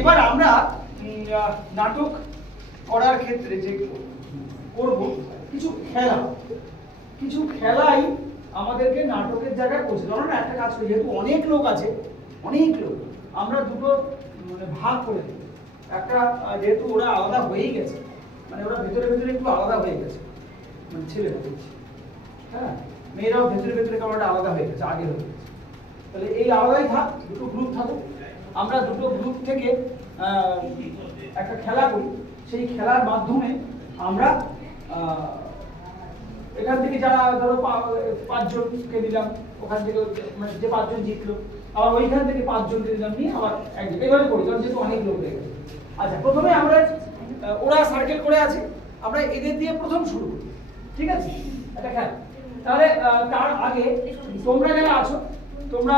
এবার আমরা নাটক করার ক্ষেত্রে যে করব কিছু খেলাই আমাদেরকে নাটকের জায়গায় করছে। ধরুন একটা কাজ করি, যেহেতু অনেক লোক আছে, আমরা দুটো মানে ভাগ করে দিই। একটা যেহেতু ওরা আলাদা হয়েই গেছে, মানে ওরা ভেতরে ভেতরে একটু আলাদা হয়ে গেছে, মানে ছেলেরা বলছি, হ্যাঁ মেয়েরাও ভেতরে ভেতরে কেমন আলাদা হয়ে গেছে, আগে হয়ে গেছে। তাহলে এই আলাদাই থাক, দুটো গ্রুপ থাকুক। আমরা দুটো গ্রুপ থেকে একটা খেলা করি। সেই খেলার মাধ্যমে আমরা এখান থেকে যারা ধরো 5 জনকে দিলাম, ওখান থেকে মানে যে 5 জন জিতলো, আবার ওইখান থেকে 5 জনকে দিলাম, নিয়ে আবার একজন এইভাবে করি, কারণ যেহেতু অনেক লোক হয়ে গেছে। আচ্ছা, প্রথমে আমরা ওরা সার্কেল করে আছে, আমরা এদের দিয়ে প্রথম শুরু করি, ঠিক আছে? একটা খেলা। তাহলে তার আগে তোমরা যারা আছো, তোমরা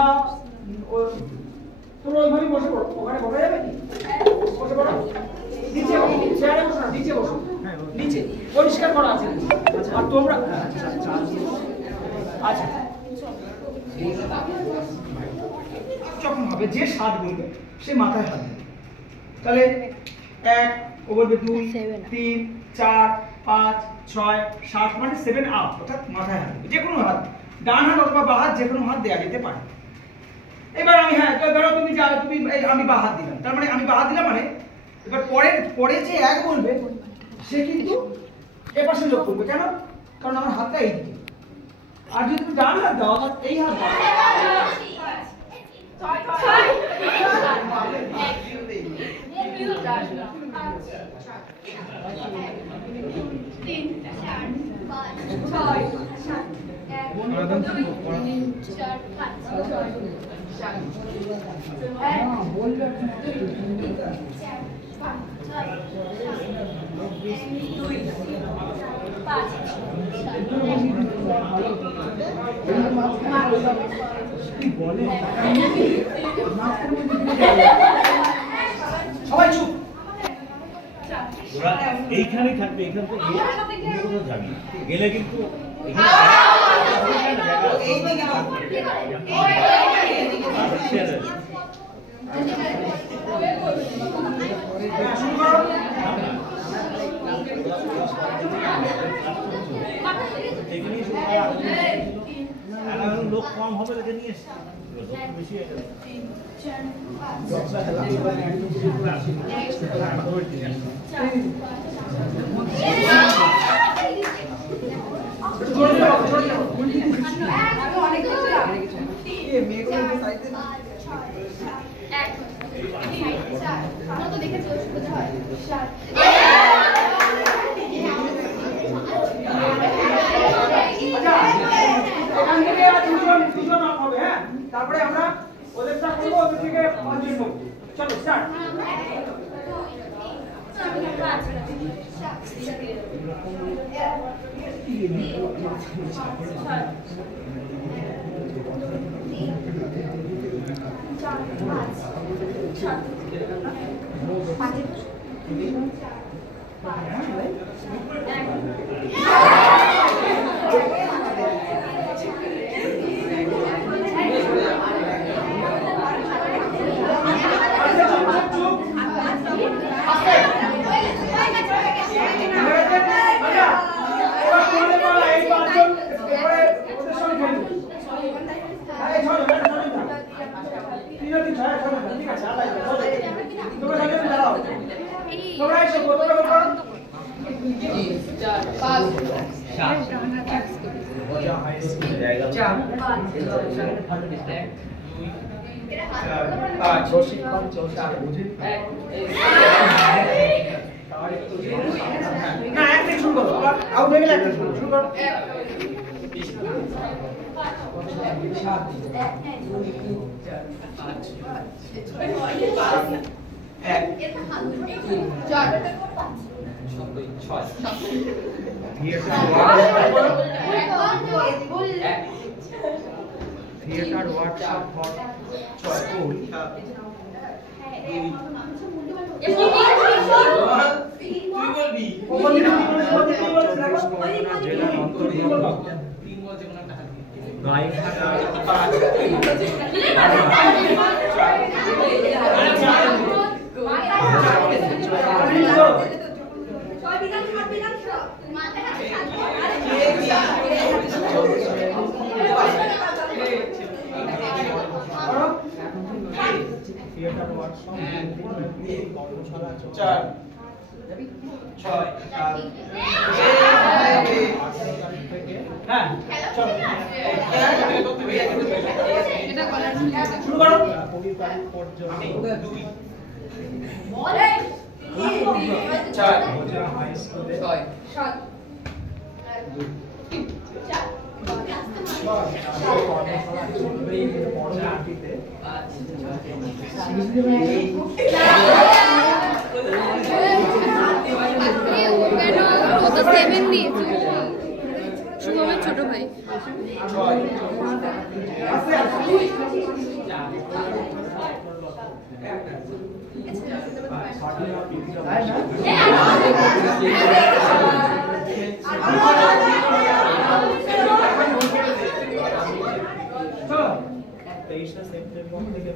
ওইভাবেই বসে পড়ো। ওখানে বসা যাবে কি? বসে পড়ো, নিচে বসো, চেয়ারে বসো না, নিচে বসো, নিচে পরিষ্কার করা আছে। আর তোমরা আচ্ছা, যখন হবে যে 7 বলবে সে মাথায় হাত দেবে। তাহলে 1 ও বলবে 2 3 4 5 6 7 মানে 7 আপ, অর্থাৎ মাথায় হাত দেবে। যে কোনো হাত, ডান হাত অথবা বাঁ হাত, যে কোনো হাত দেওয়া যেতে পারে। এবার আমি ধরো তুমি আমি বাঁ হাত দিলাম, তার মানে আমি বাঁ হাত দিলাম, মানে এবার পরে যে 1 বলবে সে কিন্তু এপাশে যোগ করবে। কেন? কারণ আমার হাতটা এই দিকে। আর যদি তুমি ডান হাত দাও, আমার এই হাত দাও, সবাই চুপ। ওরা এইখানেই থাকবে, এখান থেকে কোথাও যাবি গেলে কিন্তু লোক কম হবে, দেখে নিয়ে এসছি বেশি হয়ে গেল। তারপরে আমরা ওদেরটা করবো, ওদের থেকে 5 জন করবো। চলো start. Theater workshop for school. গায়ে থাকা শুভমের ছোট ভাই সেপ্টেম্বর থেকে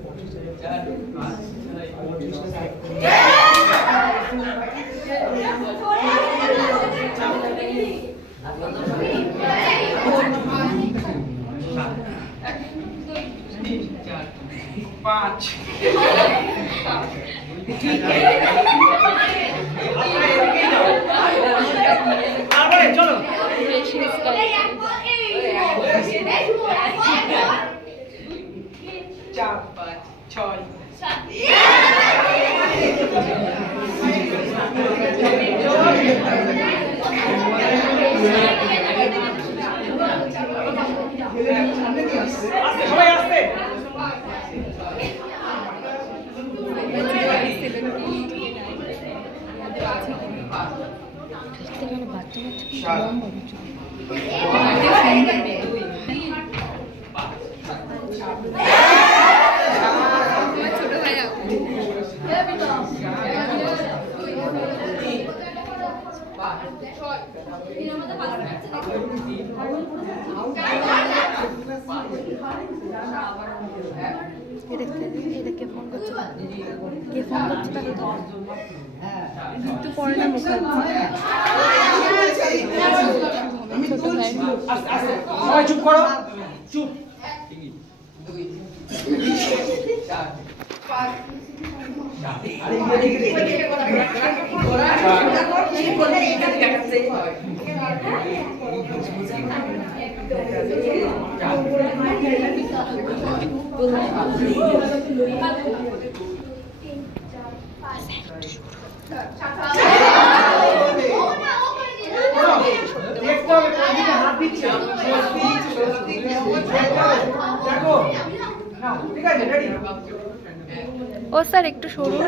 চুপ করো চুপ ও স্যার একটু সরুন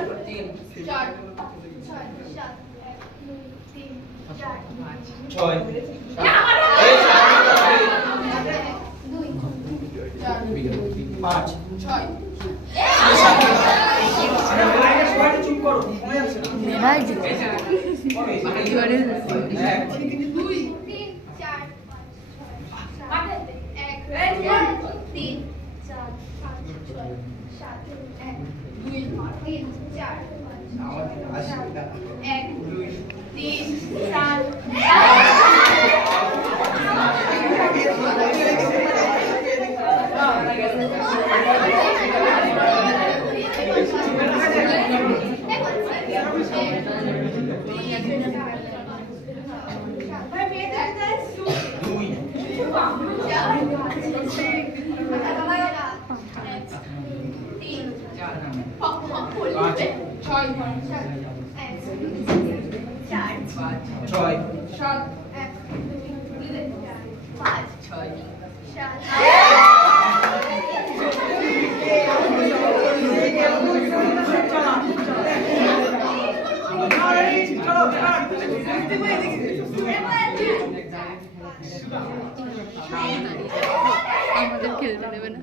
আমাদের খেলতে দেবে না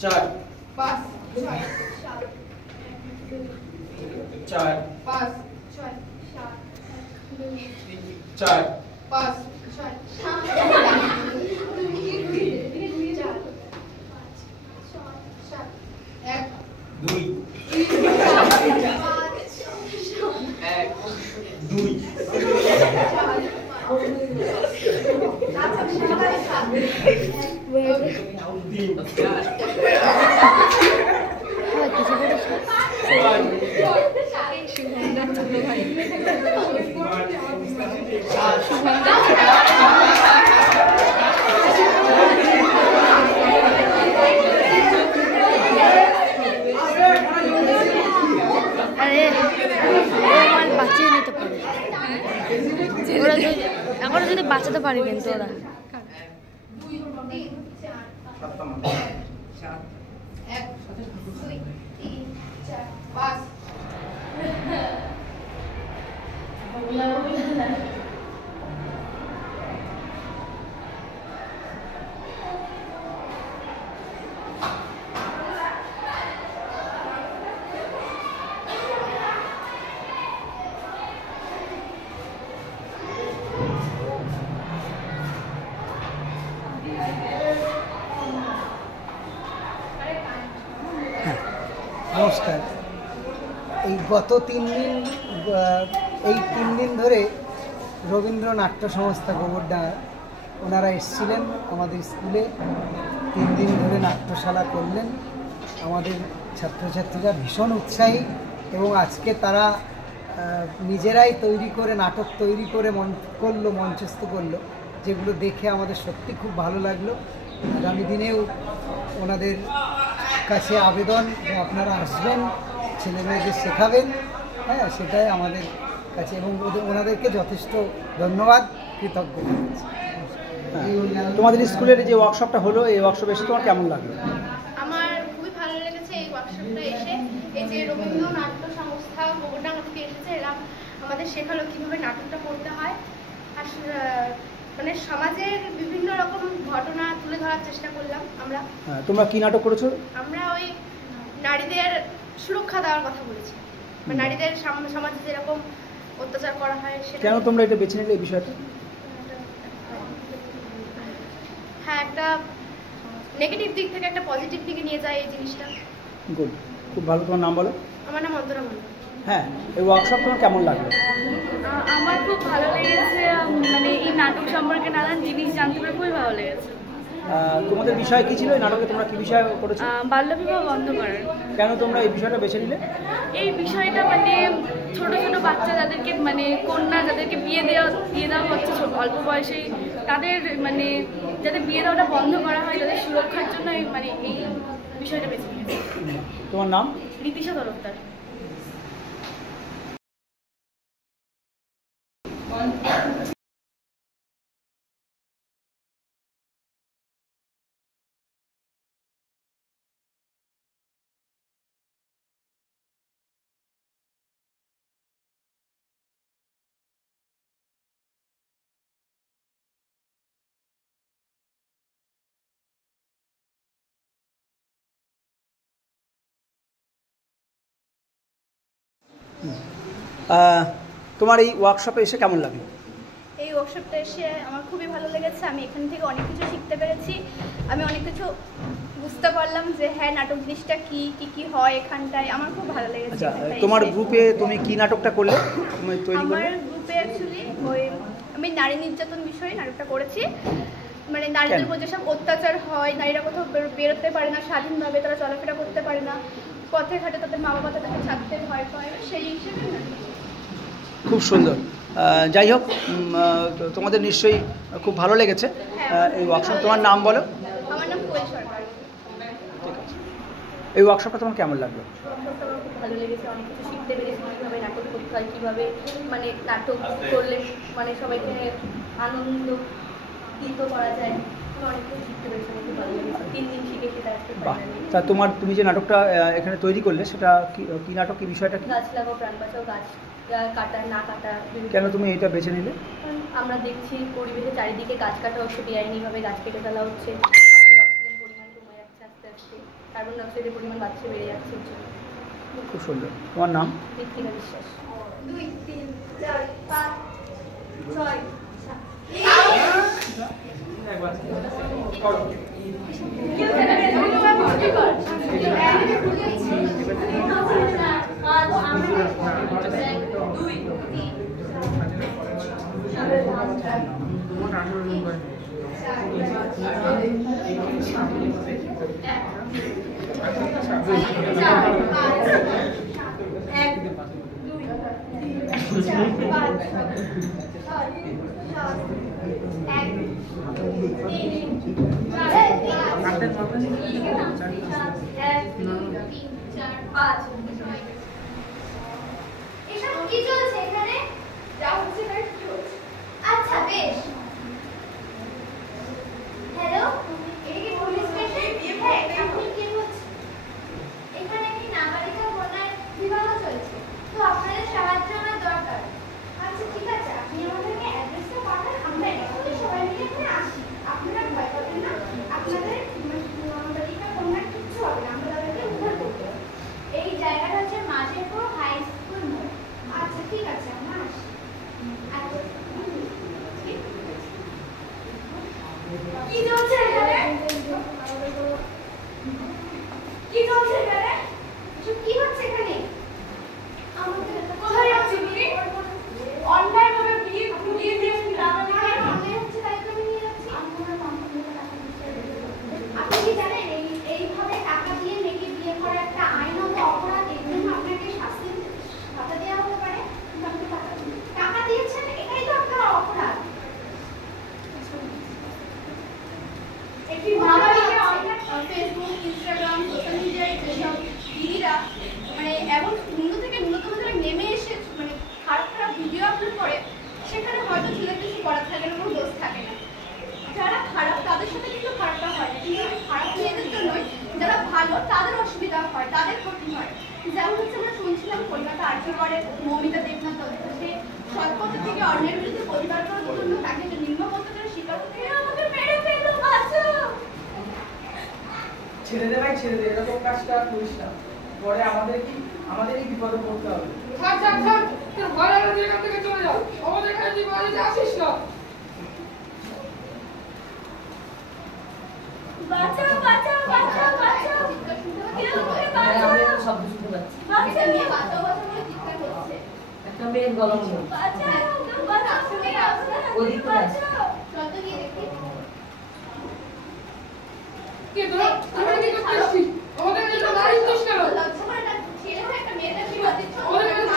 চার পাঁচ চার পাঁচ 4 5 2 শুভমদার ছোট ভাই। আরে আমার বাঁচিয়ে নিতে পারে, ওরা যদি এখনো যদি বাঁচাতে পারি, কিন্তু ওরা নমস্কার। এই গত 3 দিন এই 3 দিন ধরে রবীন্দ্র নাট্য সংস্থা গোবরডাঙ্গা ওনারা এসেছিলেন আমাদের স্কুলে। 3 দিন ধরে নাট্যশালা করলেন। আমাদের ছাত্রছাত্রীরা ভীষণ উৎসাহী এবং আজকে তারা নিজেরাই তৈরি করে নাটক তৈরি করে মঞ্চস্থ করলো, যেগুলো দেখে আমাদের সত্যি খুব ভালো লাগলো। আগামী দিনেও ওনাদের কাছে আবেদন যে আপনারা আসবেন, ছেলেমেয়েদের শেখাবেন, হ্যাঁ, সেটাই আমাদের কাছে, এবং ওনাদেরকে যথেষ্ট ধন্যবাদ, কৃতজ্ঞ। তোমাদের স্কুলের যে ওয়ার্কশপটা হলো, এই ওয়ার্কশপে এসে তোমার কেমন লাগলো? আমার খুবই ভালো লেগেছে এই ওয়ার্কশপটা এসে। এই যে রবীন্দ্র নাট্য সংস্থা গোবরডাঙ্গা থেকে এসেছে, এরা আমাদের শেখালো কীভাবে নাটকটা করতে হয়। আর মানে সমাজের বিভিন্ন রকম ঘটনা তুলে ধরার চেষ্টা করলাম আমরা। তোমরা কি নাটক করেছো? আমরা ওই নারীদের সুরক্ষা দেওয়ার কথা বলেছি, মানে নারীদের সমাজে যেরকম অত্যাচার করা হয় সেটা। কেন তোমরা এটা বেছে নিলে এই বিষয়টা? হ্যাঁ, একটা নেগেটিভ দিক থেকে একটা পজিটিভ দিকে নিয়ে যায় এই জিনিসটা। গুড, খুব ভালো। তোমার নাম বলো? আমার নাম অন্তরা মণ্ডল। হ্যাঁ, এই ওয়ার্কশপ তোমার কেমন লাগলো? আমার খুব ভালো লেগেছে, মানে এই নাটক সম্পর্কে নানান জিনিস জানতে পেরে খুবই ভালো লেগেছে। তোমাদের বিষয় কি ছিল এই নাটকে? তোমরা কি বিষয় করেছো? বাল্যবিবাহ বন্ধ করার। কেন তোমরা এই বিষয়টা বেছে নিলে? এই বিষয়টা মানে ছোট ছোট বাচ্চা যাদেরকে মানে কন্যা যাদেরকে বিয়ে দেওয়া হচ্ছে অল্প বয়সেই, তাদের মানে যাদের বিয়ে দেওয়াটা বন্ধ করা হয়, তাদের সুরক্ষার জন্য মানে এই বিষয়টা বেছে নিয়েছি। তোমার নাম? ঋতিশা তরফদার। তোমার এই ওয়ার্কশপে এসে কেমন লাগলো? এই ওয়ার্কশপটা এসে আমার খুবই ভালো লেগেছে। আমি এখান থেকে অনেক কিছু শিখতে পেরেছি। আমি অনেক কিছু বুঝতে পারলাম যে হ্যাঁ, নাটক জিনিসটা কি কি হয় এখানটায়। আমার খুব ভালো লেগেছে। আচ্ছা, তোমার গ্রুপে তুমি কি নাটকটা করলে? আমার গ্রুপে অ্যাকচুয়ালি আমি নারী নির্যাতন বিষয়ে নাটকটা করেছি। মানে নারীদের উপর যেসব অত্যাচার হয়, নারীরা কোথাও বেরোতে পারে না স্বাধীনভাবে, তারা চলাফেরা করতে পারে না, পথে ঘাটে তাদের মা বাবা তাদেরকে ছাড়তে ভয় পায়, সেই হিসেবে। খুব সুন্দর। যাই হোক, তোমাদের নিশ্চয়ই খুব ভালো লেগেছে এই ওয়ার্কশপ। তোমার নাম বলো? আমার নাম কোয়েল সরকার। ঠিক আছে। এই ওয়ার্কশপটা তোমার কেমন লাগলো? ওয়ার্কশপটা আমার খুব ভালো লেগেছে। অনেক কিছু শিখতে পেরেছি, কীভাবে নাটক করতে হয়, কীভাবে মানে নাটক করলে মানে সবাইকে আনন্দিত করা যায়। অনেক কিছু শিখতে পেরেছি, আমার খুব ভালো লেগেছে। 3 দিন শিখে সেটা একটা তা তুমি যে নাটকটা এখানে তৈরি করলে, সেটা কি নাটক, কি বিষয়টা কি? গাছ লাগাও প্রাণ বাঁচাও, গাছ কাটা না কাটা। কেন তুমি এটা বেছে নিলে? আমরা দেখছি পরিবেশে চারিদিকে গাছ কাটা হচ্ছে, বেআইনিভাবে গাছ কেটে ফেলা হচ্ছে। আমাদের অক্সিজেন পরিমাণ কমে যাচ্ছে আস্তে আস্তে, কার্বন ডাইঅক্সাইডের পরিমাণ বাড়ছে, বেড়ে যাচ্ছে। খুব সুন্দর। তোমার নাম? ঋত্বিকা বিশ্বাস। 2 3 4 5 এসব কি চলছে এখানে? যা হচ্ছে তাই কি হচ্ছে? আচ্ছা বেশ। হ্যালো, এটা কি পুলিশ স্টেশন? হ্যাঁ, আপনি কি বলছেন? এখানে একটি নাবালিকা কন্যার বিবাহ চলছে, তো আপনাদের সাহায্য আমার দরকার। আচ্ছা ঠিক আছে, আপনি আমাদেরকে অ্যাড্রেসটা পাঠান, আমরা এখনই সবাই মিলে এখানে আসি। আপনারা ভয় পাবেন না, আপনাদের নাবালিকা কন্যার কিচ্ছু হবে না, আমরা তাদেরকে উদ্ধার করবো। এই জায়গাটা হচ্ছে মাঝেরপুর হাই স্কুল মোড়। আচ্ছা ঠিক আছে, আমরা আসি। আচ্ছা কি চলছে এখানে? কি চলছে এখানে? এসব কি হচ্ছে এখানে? আমাদের কোথায় যাচ্ছি তুমি? অনলাইন ভাবে বিয়ে দিয়েছি না আমি অনলাইন হচ্ছে তাই তো আমি নিয়ে যাচ্ছি। আপনারা কোম্পানিতে টাকা দিচ্ছেন। আপনি কি জানেন এইভাবে টাকা দিয়ে মেয়েকে বিয়ে করা একটা আইনত অপরাধ, এর জন্য আপনাকে শাস্তি সাজা দেওয়া হতে পারে। টাকা দিয়েছেন, এটাই তো আপনার অপরাধ। একটি নাবালিকা ফেসবুক, ইনস্টাগ্রাম, সোশ্যাল মিডিয়ায় যেসব দিদিরা মানে এমন ন্যূন থেকে ন্যূনতম জায়গায় নেমে এসে মানে খারাপ খারাপ ভিডিও আপলোড করে, সেখানে হয়তো ছেলের কিছু করার থাকে না, কোনো দোষ থাকে না। যারা খারাপ তাদের সাথে কিন্তু খারাপটা হয় না, কিন্তু খারাপ মেয়েদের জন্যই যারা ভালো তাদের অসুবিধা হয়, তাদের ক্ষতি হয়। যেমন হচ্ছে আমরা শুনছিলাম কলকাতা আর্জি করে মৌমিতা দেবনাথ সে সৎপথের থেকে অন্যের বিরুদ্ধে প্রতিবাদ করার জন্য তাকে যে নিম্ন পত্রের শিকার হতে আমাকে মেরে ফেললো। ছেড়ে দে ভাই, ছেড়ে দে, এরকম কাজটা করিস না, পরে আমাদেরই বিপদে পড়তে হবে। থাক থাক থাক, তোর ঘরে এখান থেকে চলে যাও, আমাদের এখানে তুই বাড়িতে আসিস না। বাঁচাও বাঁচাও বাঁচাও বাঁচাও, কেউ আমাকে বাঁচাও। আমরা শব্দ শুনতে পাচ্ছি। বাচ্চা মেয়ে বাঁচাও বাঁচাও বলে চিৎকার করছে। একটা মেয়ের গলা মনে হচ্ছে। বাঁচাও, কেউ বাঁচাও, মেয়ে ওদিক থেকে আসছে। বাঁচাও। চল তো গিয়ে দেখি। কে তোরা কি করছিস? আমাদের এখানে দাঁড়িয়ে আছিস কেন? লজ্জা করে না, ছেলে হয়ে একটা মেয়েটা বিবাহ দিচ্ছ। আমাদের এখানে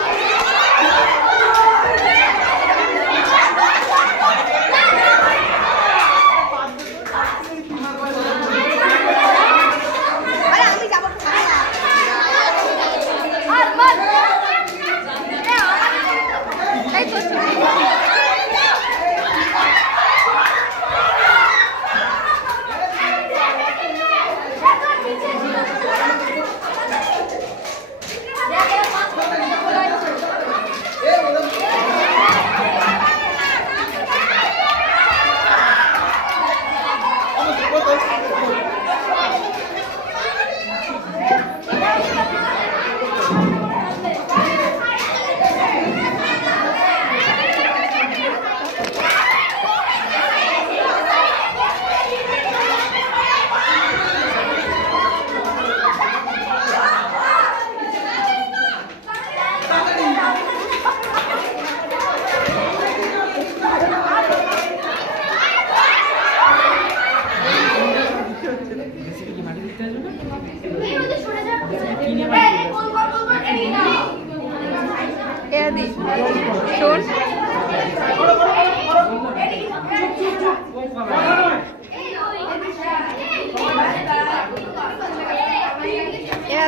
শোন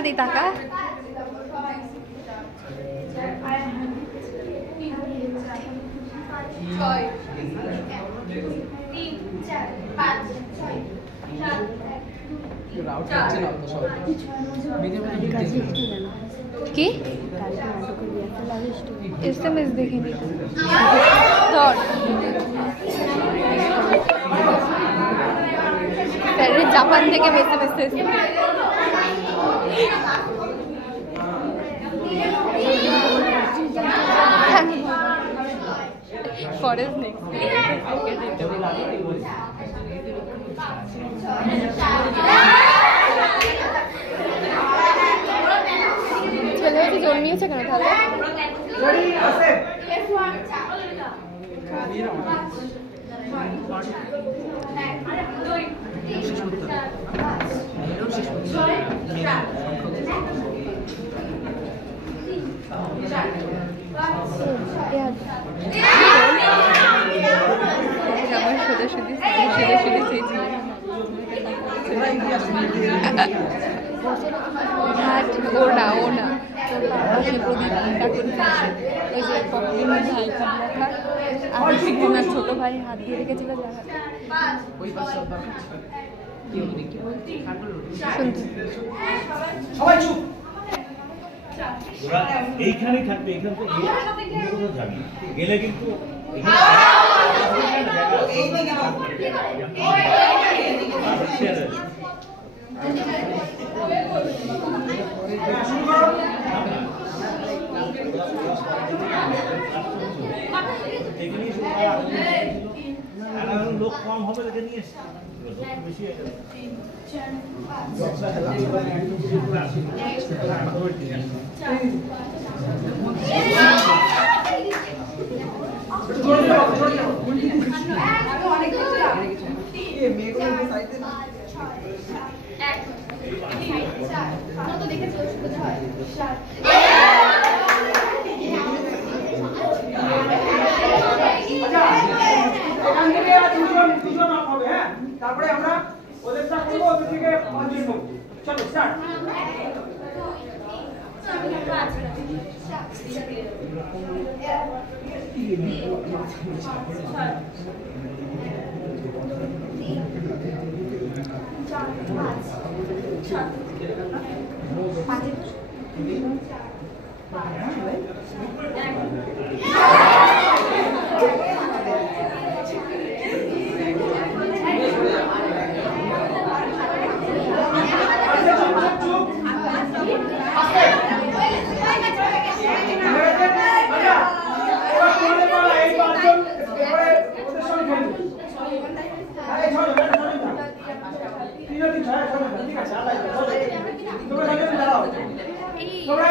দি টাকা কি এসএমএস দেখিনি ধর জাপান থেকে এসএমএস এসেছে ফরেস্ট নেক্সট ছেলে হয়তো জন্মিয়েছে কেন তাহলে রেডি আছে আমার সোজা সুদি চেয়েছি ও না ওই যে পকেটের মধ্যে আইফোন রাখা আর ওনার ছোট ভাই হাত দিয়ে রেখেছিল সবাই চুপ ওরা এইখানেই থাকবে, এখান থেকে অন্য কোথাও যাবি না। গেলে কিন্তু লোক কম হবে এটা নিয়ে এসছে বেশি এখান থেকে দুজন আপ হবে। হ্যাঁ, তারপরে আমরা ওদেরটা করবো, ওদের থেকে 5 জন করবো। চলো স্টার্ট। তোমরা